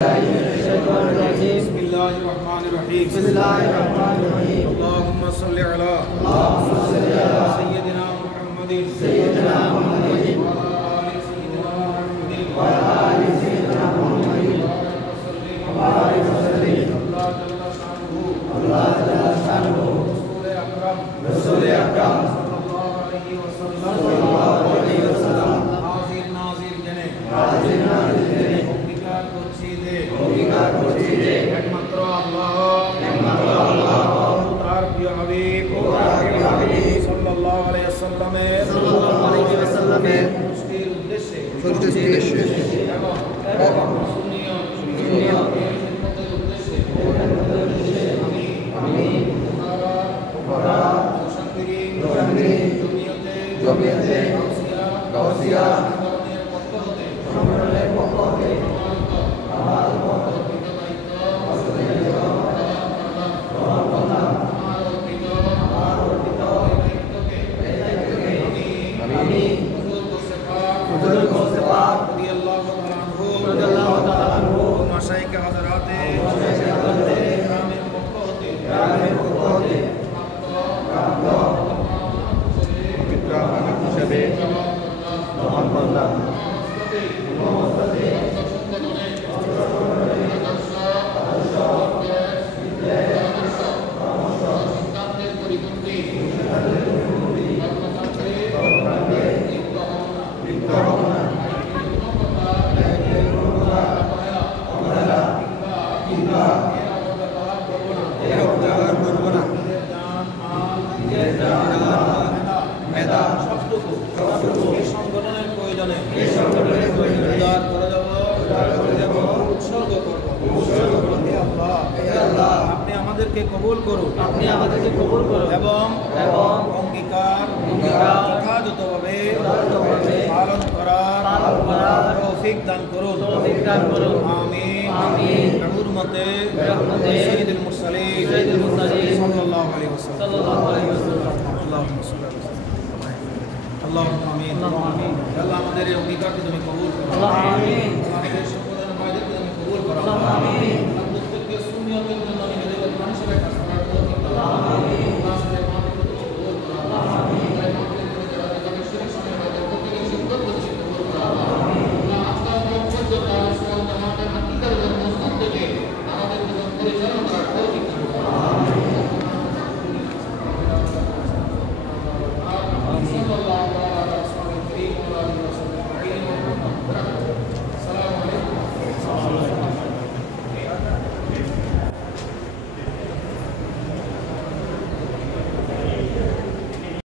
बिस्मिल्लाहिर्रहमानिर्रहीम। अल्लाहुम्मा सल्लि अला सय्यिदिना मुहम्मदिन व आलि सय्यिदिना मुहम्मदिन व बारिक वसल्लिम। अल्लाह जल्ला शानुहु रसूल अकरम सल्लल्लाहु अलैहि वसल्लम हाजिर नाजिर जने অঙ্গীকার করছি যে একমাত্র আল্লাহ তার প্রিয় হাবিব সাল্লাল্লাহু আলাইহি ওয়াসাল্লামের সন্তুষ্টির উদ্দেশ্যে এবং সুন্নিয়ত খিদমতের উদ্দেশ্যে আমি জমিয়তে গাউসিয়া সংগঠনের পক্ষ হতে আমার কবুল করুন এবং অঙ্গীকার যথাযথভাবে পালন করার তৌফিক দান করুন। আমিন। হুরমতে সাইয়্যিদুল মুরসালিন সাল্লাল্লাহু আলাইহি ওয়াসাল্লাম। আল্লাহুম্মা আমিন। আল্লাহ আমাদের এই অঙ্গীকারকে তুমি কবুল করো। আমিন।